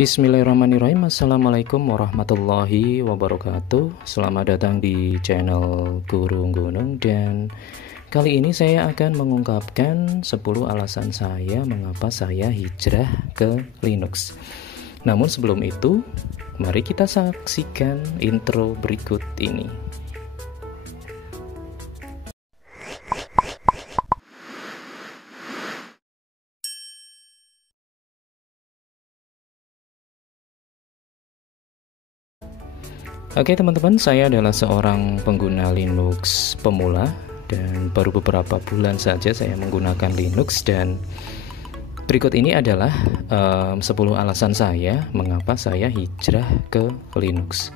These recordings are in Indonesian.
Bismillahirrahmanirrahim. Assalamualaikum warahmatullahi wabarakatuh. Selamat datang di channel Guru Gunung, dan kali ini saya akan mengungkapkan 10 alasan saya mengapa saya hijrah ke Linux. Namun sebelum itu, mari kita saksikan intro berikut ini. Oke teman-teman, saya adalah seorang pengguna Linux pemula dan baru beberapa bulan saja saya menggunakan Linux, dan berikut ini adalah 10 alasan saya mengapa saya hijrah ke Linux.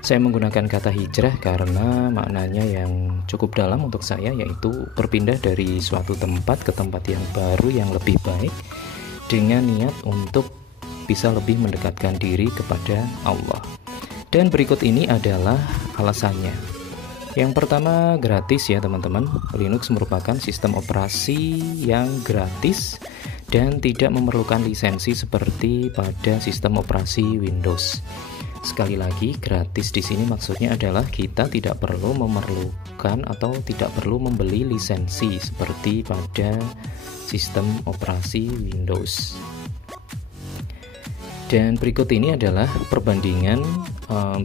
Saya menggunakan kata hijrah karena maknanya yang cukup dalam untuk saya, yaitu berpindah dari suatu tempat ke tempat yang baru yang lebih baik dengan niat untuk bisa lebih mendekatkan diri kepada Allah. Dan berikut ini adalah alasannya. Yang pertama, gratis ya teman-teman. Linux merupakan sistem operasi yang gratis dan tidak memerlukan lisensi seperti pada sistem operasi Windows. Sekali lagi, gratis di sini maksudnya adalah kita tidak perlu memerlukan atau tidak perlu membeli lisensi seperti pada sistem operasi Windows. Dan berikut ini adalah perbandingan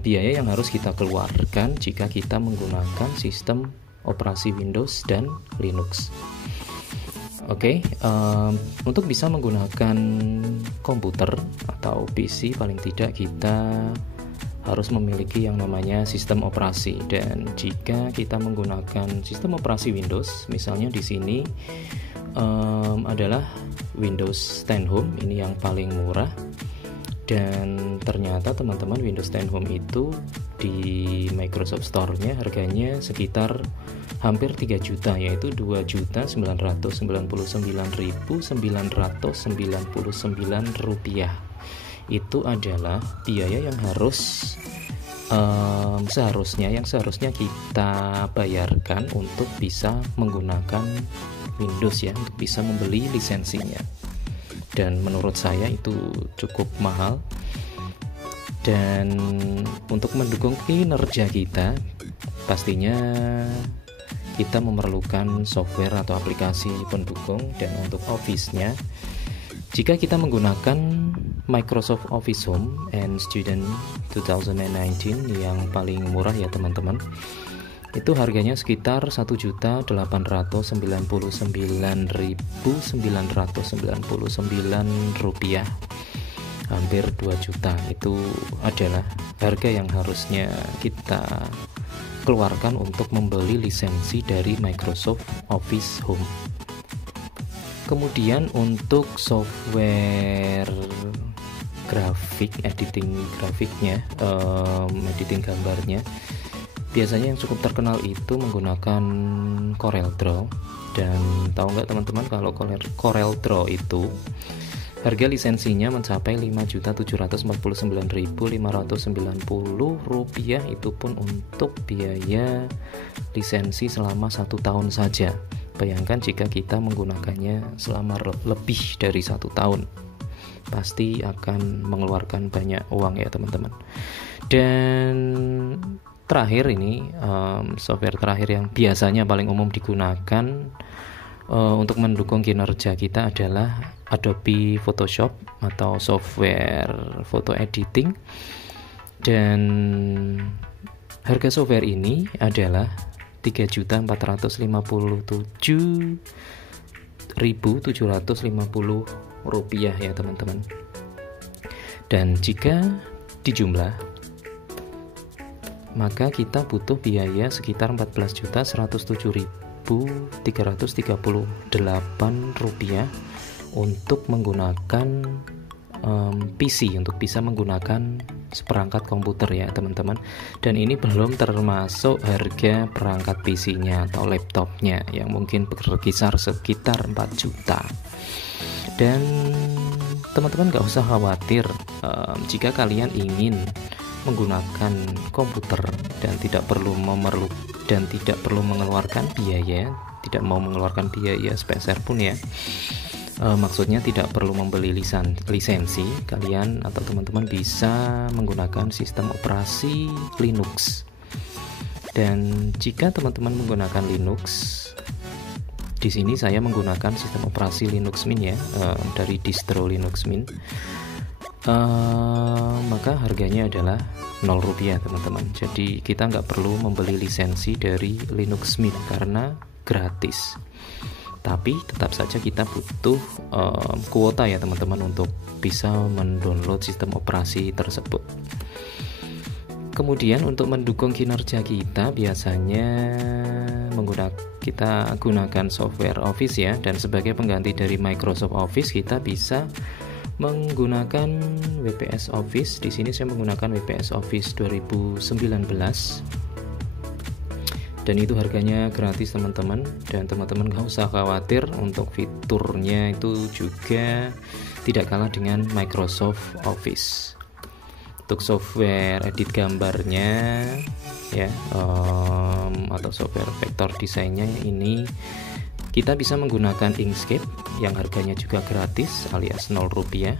biaya yang harus kita keluarkan jika kita menggunakan sistem operasi Windows dan Linux. Oke, untuk bisa menggunakan komputer atau PC, paling tidak kita harus memiliki yang namanya sistem operasi. Dan jika kita menggunakan sistem operasi Windows, misalnya di sini adalah Windows 10 Home, ini yang paling murah. Dan ternyata teman-teman, Windows 10 Home itu di Microsoft Store-nya harganya sekitar hampir 3 juta, yaitu 2.999.999 rupiah. Itu adalah biaya yang seharusnya kita bayarkan untuk bisa menggunakan Windows ya, untuk bisa membeli lisensinya. Dan menurut saya itu cukup mahal, dan untuk mendukung kinerja kita pastinya kita memerlukan software atau aplikasi pendukung. Dan untuk Office-nya, jika kita menggunakan Microsoft Office Home and Student 2019 yang paling murah ya teman-teman, itu harganya sekitar 1.899.999 rupiah, hampir 2 juta. Itu adalah harga yang harusnya kita keluarkan untuk membeli lisensi dari Microsoft Office Home. Kemudian untuk software grafik, editing grafiknya, editing gambarnya, biasanya yang cukup terkenal itu menggunakan CorelDRAW. Dan tahu nggak teman-teman, kalau CorelDRAW itu harga lisensinya mencapai 5.749.590 rupiah, itu pun untuk biaya lisensi selama 1 tahun saja. Bayangkan jika kita menggunakannya selama lebih dari 1 tahun, pasti akan mengeluarkan banyak uang ya teman-teman. Dan terakhir ini, software terakhir yang biasanya paling umum digunakan untuk mendukung kinerja kita adalah Adobe Photoshop atau software foto editing. Dan harga software ini adalah 3.457.750 rupiah ya teman-teman. Dan jika dijumlah, maka kita butuh biaya sekitar 14.107.338 rupiah untuk menggunakan PC, untuk bisa menggunakan seperangkat komputer ya teman-teman. Dan ini belum termasuk harga perangkat PC-nya atau laptopnya yang mungkin berkisar sekitar 4 juta. Dan teman-teman gak usah khawatir jika kalian ingin menggunakan komputer dan tidak perlu mengeluarkan biaya, tidak mau mengeluarkan biaya sepeser pun ya. Maksudnya tidak perlu membeli lisensi, kalian atau teman-teman bisa menggunakan sistem operasi Linux. Dan jika teman-teman menggunakan Linux, di sini saya menggunakan sistem operasi Linux Mint ya, dari distro Linux Mint, maka harganya adalah Rp0 teman-teman. Jadi kita nggak perlu membeli lisensi dari Linux Mint karena gratis. Tapi tetap saja kita butuh kuota ya teman-teman untuk bisa mendownload sistem operasi tersebut. Kemudian untuk mendukung kinerja kita biasanya kita gunakan software Office ya, dan sebagai pengganti dari Microsoft Office kita bisa menggunakan WPS Office. Di sini saya menggunakan WPS Office 2019. Dan itu harganya gratis teman-teman, dan teman-teman gak usah khawatir, untuk fiturnya itu juga tidak kalah dengan Microsoft Office. Untuk software edit gambarnya ya, atau software vektor desainnya ini kita bisa menggunakan Inkscape yang harganya juga gratis alias Rp0.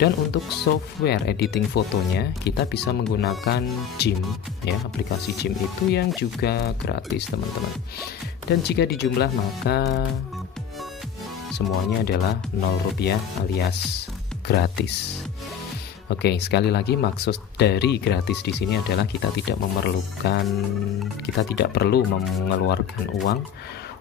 Dan untuk software editing fotonya kita bisa menggunakan GIMP ya, aplikasi GIMP itu yang juga gratis teman-teman. Dan jika dijumlah maka semuanya adalah Rp0 alias gratis. Oke, sekali lagi maksud dari gratis di sini adalah kita tidak perlu mengeluarkan uang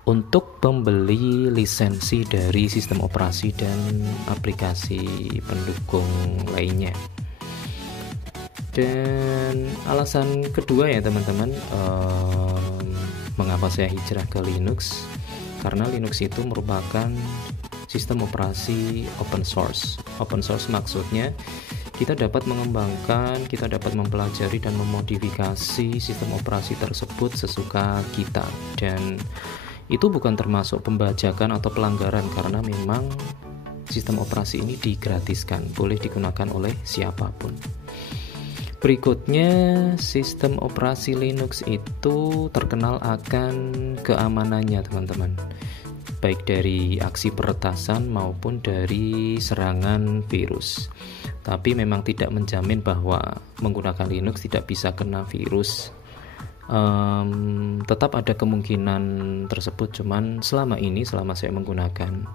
untuk membeli lisensi dari sistem operasi dan aplikasi pendukung lainnya. Dan alasan kedua ya teman-teman, mengapa saya hijrah ke Linux, karena Linux itu merupakan sistem operasi open source. Open source maksudnya kita dapat mengembangkan, kita dapat mempelajari dan memodifikasi sistem operasi tersebut sesuka kita, dan itu bukan termasuk pembajakan atau pelanggaran karena memang sistem operasi ini digratiskan, boleh digunakan oleh siapapun. Berikutnya, sistem operasi Linux itu terkenal akan keamanannya teman-teman, baik dari aksi peretasan maupun dari serangan virus. Tapi memang tidak menjamin bahwa menggunakan Linux tidak bisa kena virus. Tetap ada kemungkinan tersebut, cuman selama saya menggunakan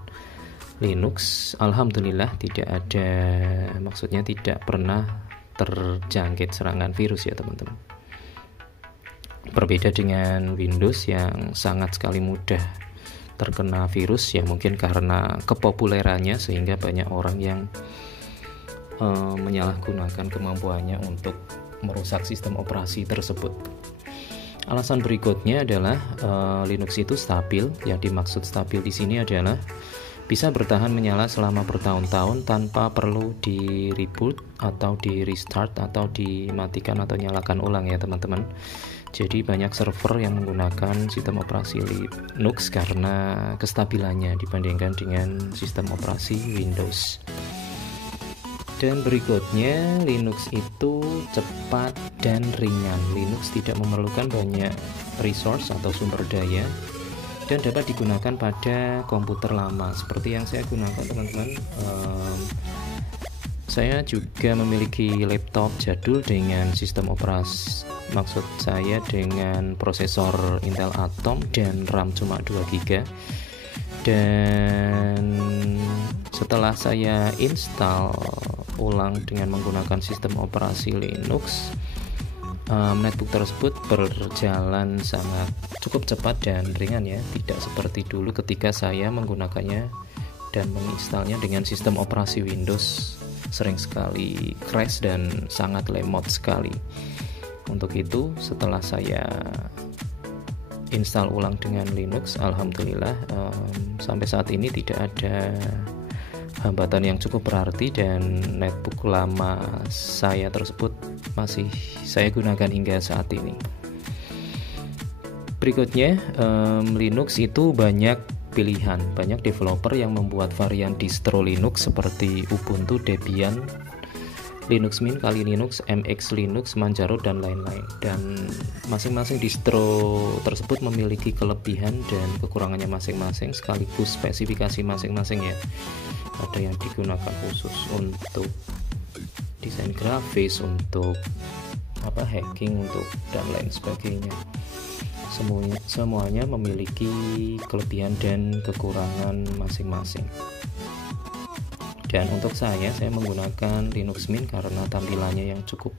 Linux, alhamdulillah tidak pernah terjangkit serangan virus ya teman-teman. Berbeda dengan Windows yang sangat sekali mudah terkena virus ya, mungkin karena kepopulerannya sehingga banyak orang yang menyalahgunakan kemampuannya untuk merusak sistem operasi tersebut. Alasan berikutnya adalah Linux itu stabil. Yang dimaksud stabil di sini adalah bisa bertahan menyala selama bertahun-tahun tanpa perlu di reboot atau di restart atau dimatikan atau nyalakan ulang ya teman-teman. Jadi banyak server yang menggunakan sistem operasi Linux karena kestabilannya dibandingkan dengan sistem operasi Windows. Dan berikutnya, Linux itu cepat dan ringan. Linux tidak memerlukan banyak resource atau sumber daya dan dapat digunakan pada komputer lama seperti yang saya gunakan teman-teman. Saya juga memiliki laptop jadul dengan sistem operasi, maksud saya dengan prosesor Intel Atom dan RAM cuma 2GB. Dan setelah saya install ulang dengan menggunakan sistem operasi Linux, netbook tersebut berjalan sangat cukup cepat dan ringan ya, tidak seperti dulu ketika saya menggunakannya dan menginstalnya dengan sistem operasi Windows, sering sekali crash dan sangat lemot sekali. Untuk itu setelah saya install ulang dengan Linux, alhamdulillah sampai saat ini tidak ada hambatan yang cukup berarti dan netbook lama saya tersebut masih saya gunakan hingga saat ini. Berikutnya, Linux itu banyak pilihan, banyak developer yang membuat varian distro Linux seperti Ubuntu, Debian, Linux Mint, Kali Linux, MX Linux, Manjaro, dan lain-lain. Dan masing-masing distro tersebut memiliki kelebihan dan kekurangannya masing-masing sekaligus spesifikasi masing-masing ya. Ada yang digunakan khusus untuk desain grafis, untuk hacking, untuk dan lain sebagainya. Semuanya memiliki kelebihan dan kekurangan masing-masing. Dan untuk saya menggunakan Linux Mint karena tampilannya yang cukup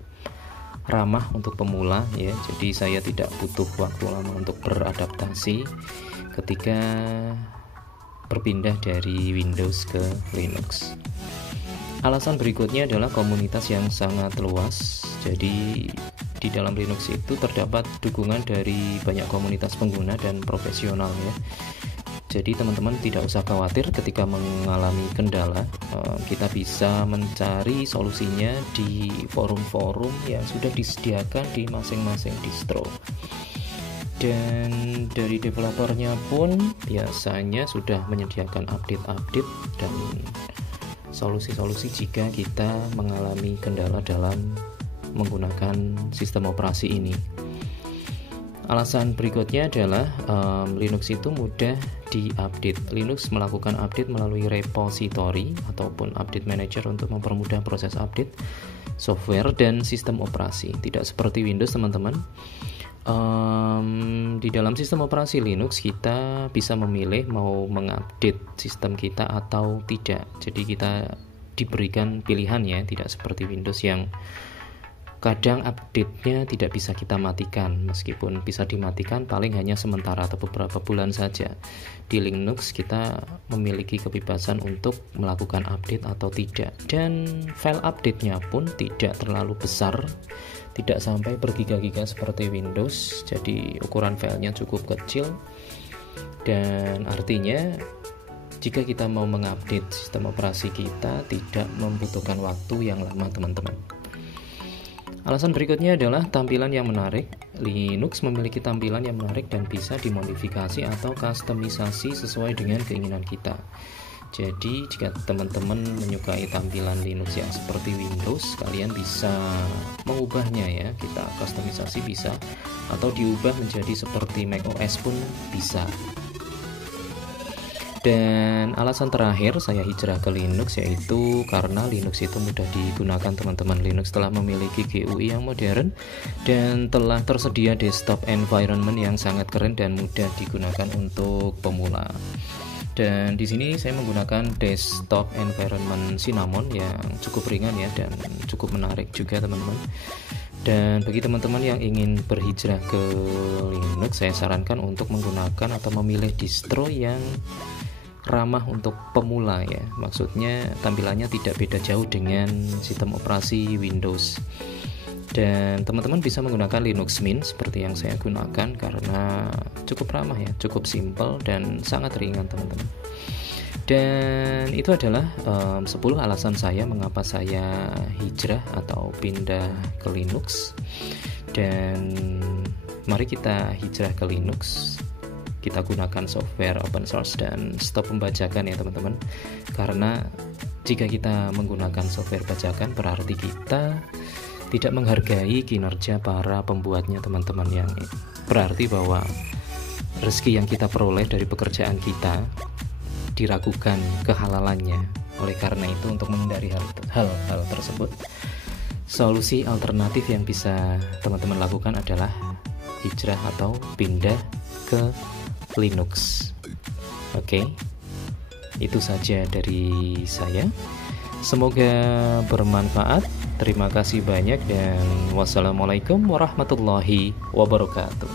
ramah untuk pemula ya. Jadi saya tidak butuh waktu lama untuk beradaptasi ketika berpindah dari Windows ke Linux. Alasan berikutnya adalah komunitas yang sangat luas. Jadi di dalam Linux itu terdapat dukungan dari banyak komunitas pengguna dan profesional ya. Jadi teman-teman tidak usah khawatir ketika mengalami kendala, kita bisa mencari solusinya di forum-forum yang sudah disediakan di masing-masing distro. Dan dari developernya pun biasanya sudah menyediakan update-update dan solusi-solusi jika kita mengalami kendala dalam menggunakan sistem operasi ini. Alasan berikutnya adalah Linux itu mudah diupdate. Linux melakukan update melalui repository ataupun update manager untuk mempermudah proses update software dan sistem operasi. Tidak seperti Windows teman-teman. Di dalam sistem operasi Linux kita bisa memilih mau mengupdate sistem kita atau tidak. Jadi kita diberikan pilihan ya, tidak seperti Windows yang kadang update-nya tidak bisa kita matikan, meskipun bisa dimatikan paling hanya sementara atau beberapa bulan saja. Di Linux kita memiliki kebebasan untuk melakukan update atau tidak, dan file update-nya pun tidak terlalu besar, tidak sampai bergiga-giga seperti Windows. Jadi ukuran filenya cukup kecil, dan artinya jika kita mau mengupdate sistem operasi kita tidak membutuhkan waktu yang lama teman-teman. Alasan berikutnya adalah tampilan yang menarik. Linux memiliki tampilan yang menarik dan bisa dimodifikasi atau kustomisasi sesuai dengan keinginan kita. Jadi jika teman-teman menyukai tampilan Linux yang seperti Windows, kalian bisa mengubahnya ya. Kita kustomisasi bisa, atau diubah menjadi seperti macOS pun bisa. Dan alasan terakhir saya hijrah ke Linux yaitu karena Linux itu mudah digunakan teman-teman. Linux telah memiliki GUI yang modern dan telah tersedia desktop environment yang sangat keren dan mudah digunakan untuk pemula. Dan di sini saya menggunakan desktop environment Cinnamon yang cukup ringan ya dan cukup menarik juga teman-teman. Dan bagi teman-teman yang ingin berhijrah ke Linux, saya sarankan untuk menggunakan atau memilih distro yang ramah untuk pemula ya. Maksudnya tampilannya tidak beda jauh dengan sistem operasi Windows. Dan teman-teman bisa menggunakan Linux Mint seperti yang saya gunakan karena cukup ramah ya, cukup simple dan sangat ringan teman-teman. Dan itu adalah 10 alasan saya mengapa saya hijrah atau pindah ke Linux. Dan mari kita hijrah ke Linux. Kita gunakan software open source dan stop pembajakan ya teman-teman. Karena jika kita menggunakan software bajakan berarti kita tidak menghargai kinerja para pembuatnya teman-teman, yang berarti bahwa rezeki yang kita peroleh dari pekerjaan kita diragukan kehalalannya. Oleh karena itu, untuk menghindari hal-hal tersebut, solusi alternatif yang bisa teman-teman lakukan adalah hijrah atau pindah ke Linux. Oke, itu saja dari saya. Semoga bermanfaat. Terima kasih banyak dan wassalamualaikum warahmatullahi wabarakatuh.